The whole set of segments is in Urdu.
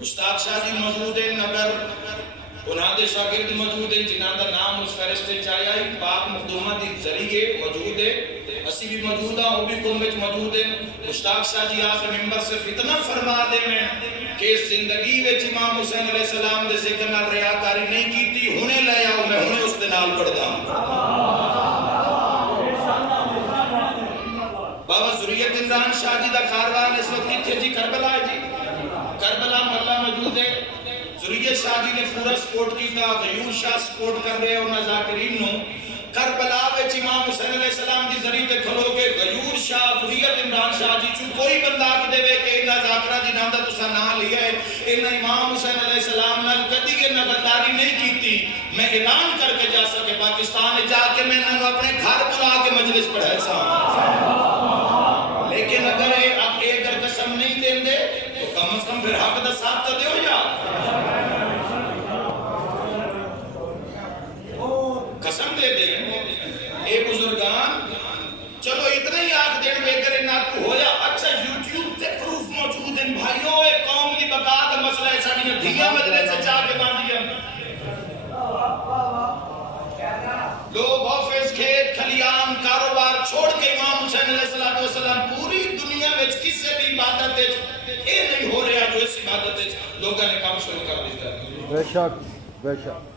مشتاق شاہ جی موجود ہیں نگر انہاں دے شاگرد موجود ہیں جنہاں دا نام اس فہرستے چاہیا ہی پاک مخدومہ دی ذریعے موجود ہے اسی بھی موجود ہیں وہ بھی قوم وچ موجود ہیں مشتاق شاہ جی آپ ممبر سے فتنہ فرما دے میں کہ زندگی وچ امام حسین علیہ السلام دے ذکر نال ریاکاری نہیں کیتی ہونے لے آؤ میں ہونے اس دے نال پڑھدا بابا ذریت عمران شاہ جی دا کاروان اس وقت کتھے جی کربلا ہے جی کربلا محلہ موجود ہے ذریت شاہ جی نے پورا سپورٹ کی تھا غیور شاہ سپورٹ کر رہے ہیں انہاں ذاکرین نو کربلا وچ امام حسین علیہ السلام دی ذریعے تے کھلو کے غیور شاہ ذریت عمران شاہ جی چوں کوئی بندہ آکھ دے وے کہ انہاں ذاکرہ جنہاں دا تساں نام لیا ہے انہاں امام حسین علیہ السلام نال کدی یہ غداری نہیں کیتی میں اعلان کر کے جا سکے پاکستان جا کے میں انہاں اپنے گھر بلا کے مجلس پڑھائے سا لیکن اگر آپ ایک در قسم نہیں دیں دے تو کم از کم پھر حق دا ساتھ تو دے ہو یا قسم دے دیں اے بزرگان چلو اتنا ہی آنکھ دین بے کرے نہ تو ہو یا اچھا یوٹیوب تے پروف موجود ہیں بھائیوں اے قوم دی بقا دا مسئلہ ہے ساڑی دھیا مجلس سے چاہ کے باندھی ہیں لوگ آفس کھیت کھلیان کاروبار چھوڑ کے امام حسین علیہ السلام پوری دنیا میں کسی بھی عبادت ہے اے نہیں ہو رہا جو اس عبادت ہے لوگوں نے کام شروع کر دیتا ہے بے شک بے شک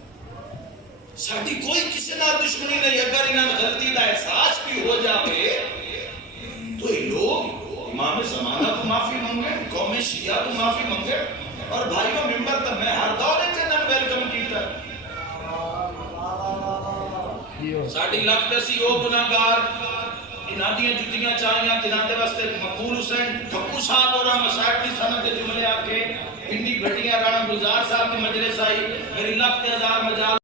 ساڑھی کوئی کسی نہ دشمنی نہیں اگر انہاں غلطی دا احساس بھی ہو جاوے تو یہ لوگ امام زمانہ تو معافی مانگے قوم شیعہ تو معافی مانگے اور بھائیوں ممبر تا میں ہر دورے چنن ویلکم کیتا ساڑھی لگتے سی او گناہگار انہاں دیاں جتیاں چاہیاں جنہاں دے واسطے مقبول حسین ٹھکو صاحب اور مشاہد کی سنت جملے آ کے پنڈی بھٹیاں رانا گلزار صاحب کی مجلس آئی میری لگتے ہزار مجال